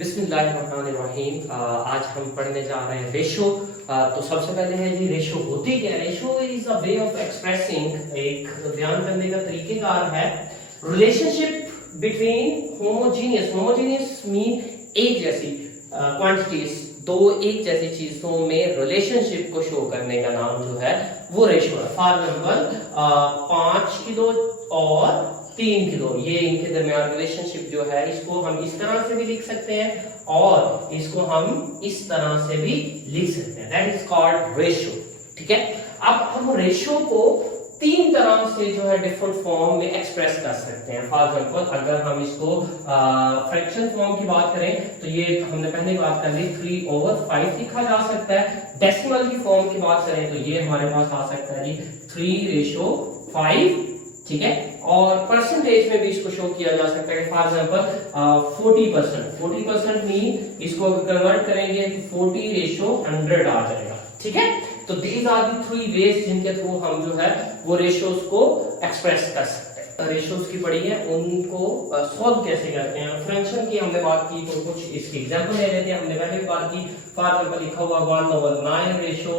बिस्मिल्लाहिर्रहमानिर्रहीम। आज हम पढ़ने जा रहे हैं रेशो। तो सबसे पहले है जी रेशो होती क्या है। Ratio is a way of expressing, एक बयान करने का तरीकेकार है, रिलेशनशिप बिटवीन होमोजीनियस मीन एक जैसी क्वांटिटीज, दो एक जैसी चीजों में रिलेशनशिप को शो करने का नाम जो है वो रेशो है। फॉर एग्जाम्पल 5 किलो और 3 किलो, ये इनके दरमियान रिलेशनशिप जो है इसको हम इस तरह से भी लिख सकते हैं और इसको हम इस तरह से भी लिख सकते हैं। That is called ratio. ठीक है, अब हम रेशो को तीन तरह से जो है डिफरेंट फॉर्म में एक्सप्रेस कर सकते हैं। फॉर एग्जांपल अगर हम इसको फ्रैक्शन फॉर्म की बात करें तो ये हमने पहले बात कर ली 3/5 लिखा जा सकता है। डेसिमल की फॉर्म की बात करें तो ये हमारे पास आ सकता है जी 3/5। ठीक है, और परसेंटेज में भी इसको शो किया जा सकता है। फॉर एग्जांपल 40% मीन इसको कन्वर्ट करेंगे तो 40/100 आ जाएगा। ठीक है, तो these are the three ways जिनके थ्रू हम जो है वो रेशियोज को एक्सप्रेस कर सकते हैं। रेशियोज की पढ़ी है, उनको सॉल्व कैसे करते हैं। फ्रैक्शन की हमने बात की तो कुछ इसकी एग्जांपल ले लेते हैं। हमने पहले भी बात की, फॉर एग्जांपल लिखा हुआ 1/9 रेशियो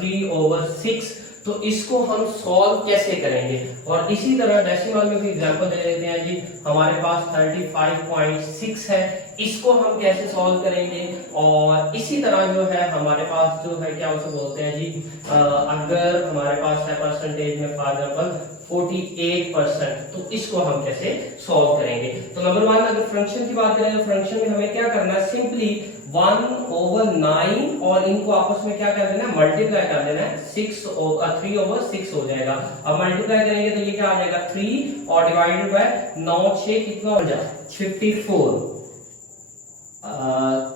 3/6, तो इसको हम सॉल्व कैसे करेंगे। और इसी तरह डेसिमल में भी एग्जांपल दे देते हैं जी, हमारे पास 35.6 है, इसको हम कैसे सॉल्व करेंगे। और इसी तरह जो है हमारे पास जो है क्या उसे बोलते हैं जी, अगर हमारे पास है परसेंटेज में फॉर एग्जांपल 48%, तो इसको हम कैसे सॉल्व करेंगे। तो नंबर 1 अगर फंक्शन की बात करें तो फंक्शन में हमें क्या करना है, सिंपली 1/9 और इनको आपस में क्या कर देना है, मल्टीप्लाई कर देना है। 3/6 हो जाएगा। अब मल्टीप्लाई करेंगे तो ये क्या आ जाएगा 3 और डिवाइडेड बाय 9 6 कितना हो जाए 54।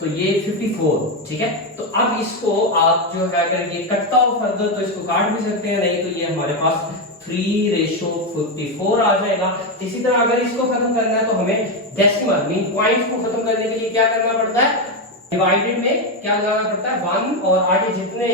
तो ये 54। ठीक है, तो अब इसको आप जो है अगर ये कटता हो फर्दर तो इसको काट भी सकते हैं, नहीं तो ये हमारे पास 3/54 आ जाएगा। इसी तरह अगर इसको खत्म करना है तो हमें डेसिमल मीन पॉइंट को खत्म करने के लिए क्या करना पड़ता है, डिवाइडेड में क्या लगाना पड़ता है 1 और आगे जितने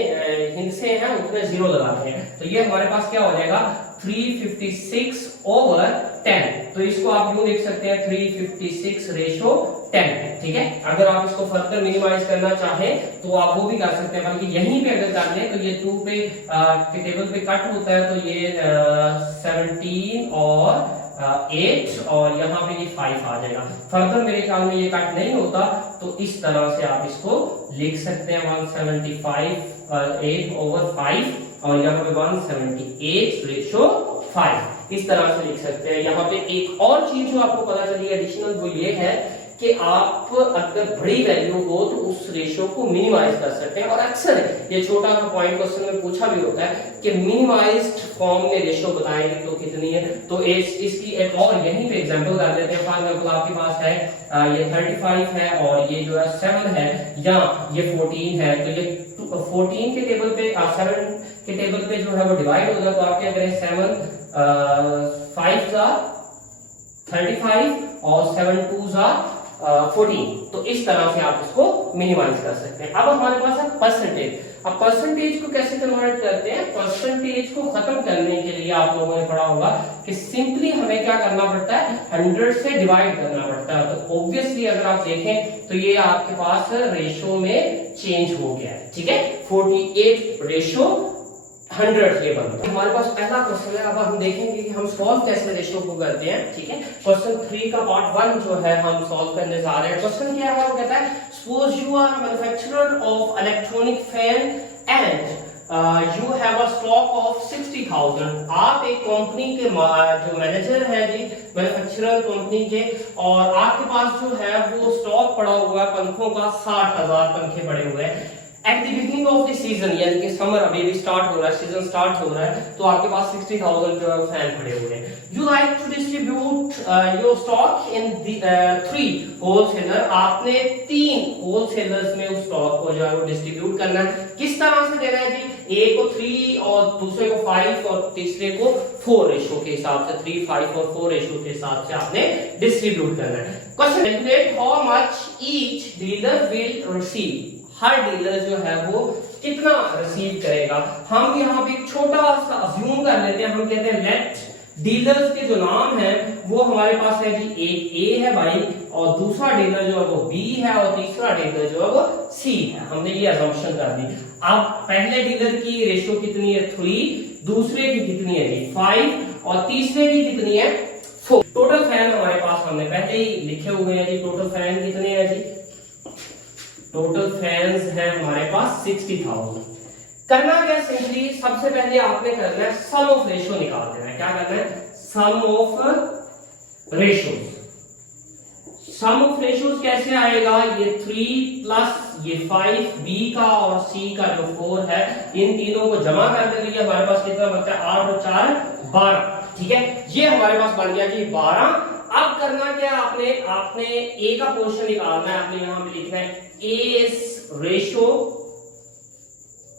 हिस्से हैं उतने 0 लगाते हैं। तो ये हमारे पास क्या हो जाएगा 356/10। तो इसको आप यूं लिख सकते हैं 356/10। ठीक है, अगर आप इसको फर्दर मिनिमाइज करना चाहें तो आप वो भी कर सकते हैं, बल्कि यहीं पे अगर कर लें तो ये 2 पे के टेबल पे कट होता है तो ये 17 और 8 और यहाँ पे ये 5 आ जाएगा। फर्दर मेरे ख्याल में ये कट नहीं होता, तो इस तरह से आप इसको लिख सकते हैं 175 8/5 और यहाँ पे 178/5 इस तरह से लिख सकते हैं। यहाँ पे एक और चीज जो आपको पता चली एडिशनल, वो ये है कि आप अगर बड़ी वैल्यू हो तो उस रेशियो को मिनिमाइज कर सकते हैं। और अक्सर ये छोटा सा पॉइंट क्वेश्चन में पूछा भी होता है कि मिनिमाइज्ड फॉर्म में रेशियो बताएंगे तो कितनी है। तो इसकी एक और यहीं पे एग्जांपल कर देते हैं। फॉर एग्जांपल आपके पास है ये 35 है और ये जो है 7 है या ये 14 है, तो ये 14 के टेबल पे 7 के टेबल पे जो है वो डिवाइड होगा। तो आप क्या करें 7 5 35 और 7 2 14। तो इस तरह से आप इसको मिनिमाइज कर सकते हैं। अब हमारे पास है परसेंटेज। अब परसेंटेज को कैसे कन्वर्ट करते हैं, परसेंटेज को खत्म करने के लिए आप लोगों ने पढ़ा होगा कि सिंपली हमें क्या करना पड़ता है 100 से डिवाइड करना पड़ता है। तो ऑब्वियसली अगर आप देखें तो ये आपके पास रेशो में चेंज हो गया है। ठीक है, 48/100 ये बनता है। हमारे पास पहला क्वेश्चन है, अब हम देखेंगे कि हम सॉल्व कैसे रेशियो को करते हैं। ठीक है, क्वेश्चन 3 का पार्ट 1 जो है हम सॉल्व करने जा रहे हैं। क्वेश्चन क्या है, वो कहता है suppose you are manufacturer of electronic fan and you have a stock of 60,000। आप एक कंपनी के जो मैनेजर है जी, मैन्युफैक्चरर कंपनी के, और आपके पास जो है वो स्टॉक पड़ा हुआ है पंखों का, 60,000 पंखे पड़े हुए हैं। At the beginning of the season, यानी कि समर अभी भी स्टार्ट हो रहा है, सीजन स्टार्ट हो रहा है, तो आपके पास 60,000 जो है फैन पड़े हुए हैं। You like to distribute your stock in 3 wholesaler. आपने 3 होलसेलर्स में उस स्टॉक को जो है वो डिस्ट्रीब्यूट करना है। किस तरह से देना है जी, एक को 3 और दूसरे को 5 और तीसरे को 4 रेशो के हिसाब से 3 5 और 4 रेशो के हिसाब से आपने डिस्ट्रीब्यूट करना है। Question, calculate how much each dealer will receive. Her dealer जो है वो कितना रिसीव करेगा। हम यहाँ पे एक छोटा सा अज्यूम कर लेते हैं, हम कहते हैं लेट डीलर्स के जो नाम है वो हमारे पास है जी, एक ए है भाई, और दूसरा डीलर जो है वो बी है, और तीसरा डीलर जो है वो सी है। हमने ये अजम्पशन कर दी। अब पहले डीलर की रेशियो कितनी है 3, दूसरे की कितनी है जी 5, और तीसरे की कितनी है 4। टोटल फैन हमारे पास हमने पहले ही लिखे हुए हैं जी। टोटल फैन कितने हैं जी, टोटल फैंस हैं हमारे पास 60,000। करना क्या, सिंपली सबसे पहले आपने करना है सम ऑफ रेशियो निकाल देना है। क्या करना है, sum of ratios. Sum of ratios कैसे आएगा, ये 3 प्लस ये 5 बी का और सी का जो 4 है, इन तीनों को जमा कर देंगे, हमारे पास कितना बनता है 8 और 4 12। ठीक है, ये हमारे पास बन गया जी 12। अब करना क्या, आपने ए का पोर्शन निकालना है। आपने यहां पे लिखना है ए रेशियो।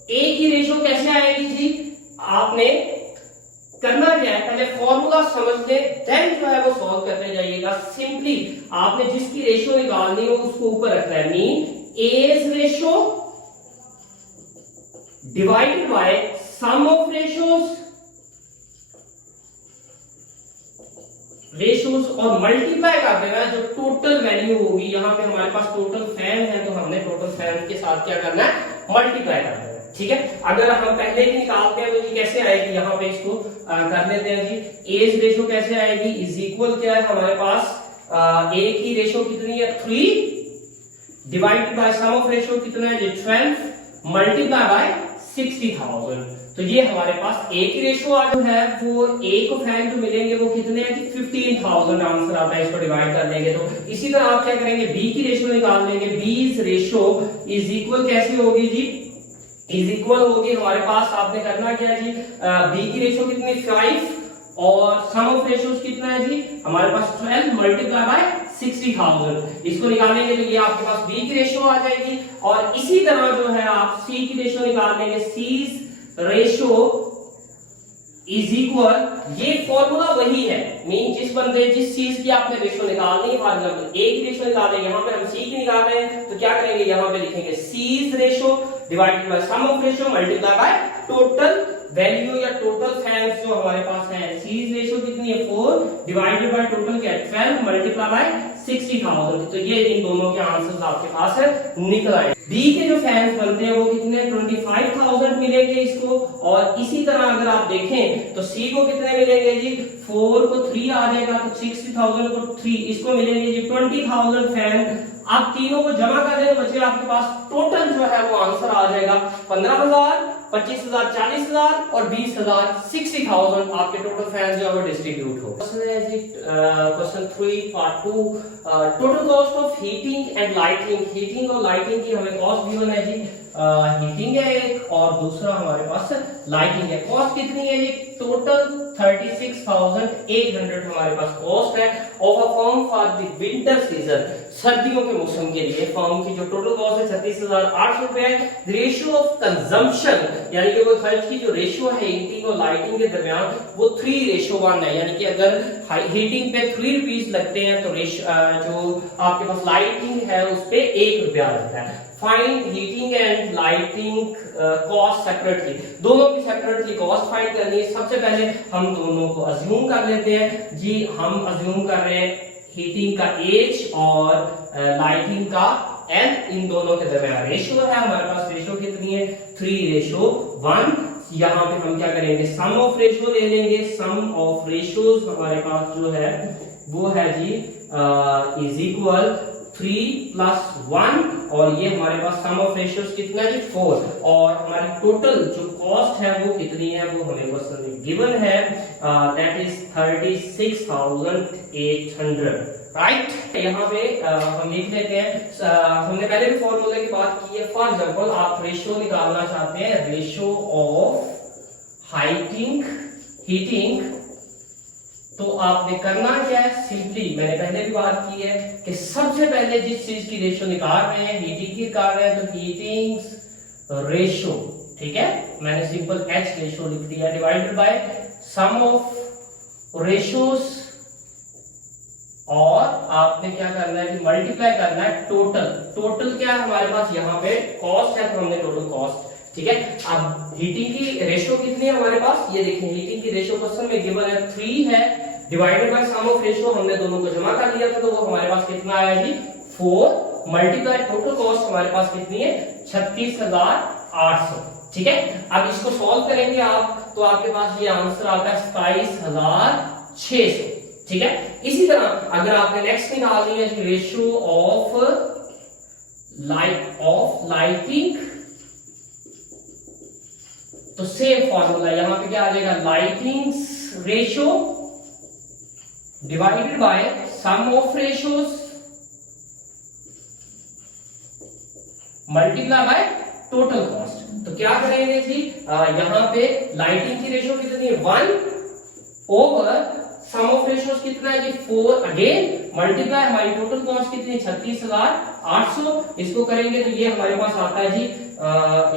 ए की रेशियो कैसे आएगी जी, आपने करना क्या है, पहले फॉर्मूला समझ ले, देन जो है वो सॉल्व करने जाइएगा। सिंपली आपने जिसकी रेशियो निकालनी हो उसको ऊपर रखना है, mean each ratio divided by sum of ratios और मल्टीप्लाई कर देना जो टोटल वैल्यू होगी। यहां पे हमारे पास टोटल फैन है, तो हमने टोटल फैन के साथ क्या करना है, मल्टीप्लाई कर देना। ठीक है, अगर हम पहले ही निकालते हैं तो ये कैसे आएगी, यहाँ पे इसको कर लेते हैं जी। एज रेशियो कैसे आएगी, इज इक्वल क्या है हमारे पास, ए की रेशियो कितनी है 3 divided by sum of ratio कितना है जी 12 मल्टीप्लाई बाय 60,000। तो ये हमारे पास ए की रेशियो आज जो है वो ए को फैन जो मिलेंगे वो कितने हैं, 15,000 आंसर आता है। इसको डिवाइड कर लेंगे तो इसी तरह आप क्या करेंगे, बी की रेशियो निकाल लेंगे। बीज रेशियो इज इक्वल कैसे होगी जी, इज इक्वल होगी हमारे पास, आपने करना क्या है जी, बी की रेशियो कितनी 5 और सम ऑफ रेशियोज कितना है जी हमारे पास 12 मल्टीप्लाई बाय 60,000। इसको निकालेंगे तो ये आपके पास बी की रेशियो आ जाएगी। और इसी तरह जो है आप सी की रेशियो निकाल लेंगे। सीज रेशियो इज इक्वल, ये फॉर्मूला वही है, मीन जिस चीज की आपने रेशियो निकालनी है, फॉर एग्जांपल ए की रेशियो निकालेंगे, यहाँ पे हम सी की निकाल रहे हैं तो क्या करेंगे, यहाँ पे लिखेंगे C's ratio divided by sum of ratio multiply by total value या टोटल फैंस जो हमारे पास है। सीज रेशियो कितनी है 4 डिवाइडेड बाय टोटल क्या है 12 मल्टीप्लाई बाय 60,000। तो ये इन दोनों के आंसर्स आपके पास निकल आए। बी के जो फैंस बनते हैं वो कितने 25,000 मिलेंगे इसको। और इसी तरह अगर आप देखें तो सी को कितने मिलेंगे जी, 4 को 3 आ जाएगा तो 60,000 को 3, इसको मिलेंगे जी 20,000 फैन। आप तीनों को जमा कर दें बच्चे, आपके पास टोटल जो है वो आंसर आ जाएगा 15,000, 25,000, 40,000 और 20,000, 60,000 आपके टोटल फैंस जो है वो डिस्ट्रीब्यूट हो। Question 3 part 2, total cost of heating and lighting. Heating और लाइटिंग की हमें कॉस्ट गिवन है जी, हीटिंग है एक और दूसरा हमारे पास लाइटिंग है। कॉस्ट कितनी है जी, टोटल 36,800 हमारे पास कॉस्ट है of a firm for the winter season. सर्दियों के मौसम के लिए फर्म की जो टोटल कॉस्ट है 36,800 रुपए है। रेशियो ऑफ कंजम्पशन यानी कि वो खर्च की जो रेशियो है हीटिंग और लाइटिंग के दरमियान वो 3:1 है, यानी कि अगर हीटिंग पे 3 रुपीस लगते हैं तो जो आपके पास लाइटिंग है उस पे 1 रुपया लगता है। Find heating and lighting cost separately, दोनों की सेपरेटली कॉस्ट फाइंड करनी है। सबसे पहले हम दोनों को अज्यूम कर लेते हैं जी, हम अज्यूम कर रहे हैं हीटिंग का एच और लाइटिंग का एन, इन दोनों के दरमियान रेशियो है। हमारे पास रेशियो कितनी है 3:1। यहाँ पे हम क्या करेंगे, सम ऑफ रेशियो ले लेंगे। सम ऑफ रेशियोज हमारे पास जो है वो है जी इज इक्वल 3 + 1 और ये हमारे पास सम ऑफ रेशियोज कितना है 4 और हमारी टोटल जो कॉस्ट है वो कितनी है वो हमें क्वेश्चन में गिवन है, दैट इज 36,800, राइट। यहाँ पे हम लिख लेते हैं, हमने पहले भी फॉर्मूले की बात की है। फॉर एग्जांपल आप रेशियो निकालना चाहते हैं, रेशियो ऑफ हीटिंग, तो आपने करना क्या है, सिंपली मैंने पहले भी बात की है कि सबसे पहले जिस चीज की रेशियो निकाल रहे हैं हीटिंग की निकाल रहे हैं तो हीटिंग रेशियो, ठीक है, मैंने सिंपल एच रेशियो लिख दिया divided by sum of ratios और आपने क्या करना है कि मल्टीप्लाई करना है टोटल क्या है हमारे पास यहाँ पे कॉस्ट है तो हमने टोटल कॉस्ट, ठीक है। अब हीटिंग की रेशियो कितनी है हमारे पास, ये देखिए हीटिंग की रेशियो क्वेश्चन में गिवन है 3 है divided by sum of ratio, हमने दोनों को जमा कर लिया था तो वो हमारे पास कितना आया जी 4 मल्टीप्लाई टोटल कॉस्ट हमारे पास कितनी है 36,800। ठीक है, अब इसको सॉल्व करेंगे आप तो आपके पास ये आंसर आता है 27,600। ठीक है, इसी तरह अगर आपने नेक्स्ट निकालनी है रेशियो ऑफ लाइटिंग, तो सेम फॉर्मूला यहां पे क्या आ जाएगा, lighting ratio divided by sum of ratios multiply by total cost. तो क्या करेंगे जी, यहां पे लाइटिंग की रेशियो कितनी है 1 ओवर सम ऑफ रेशियोज कितना है जी 4, अगेन मल्टीप्लाई हमारी टोटल कॉस्ट कितनी है 36,800। इसको करेंगे तो ये हमारे पास आता है जी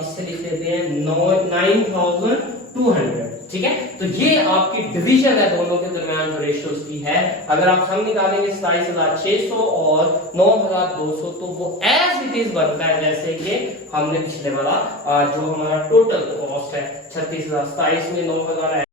इससे लिख लेते हैं 9,200। ठीक है, तो ये आपकी डिवीजन है दोनों के दरमियान जो रेशियोज की है। अगर आप सम निकालेंगे 27,600 और 9,200 तो वो एज इट इज बनता है जैसे कि हमने पिछले वाला जो हमारा टोटल कॉस्ट है 36,027 में 9,000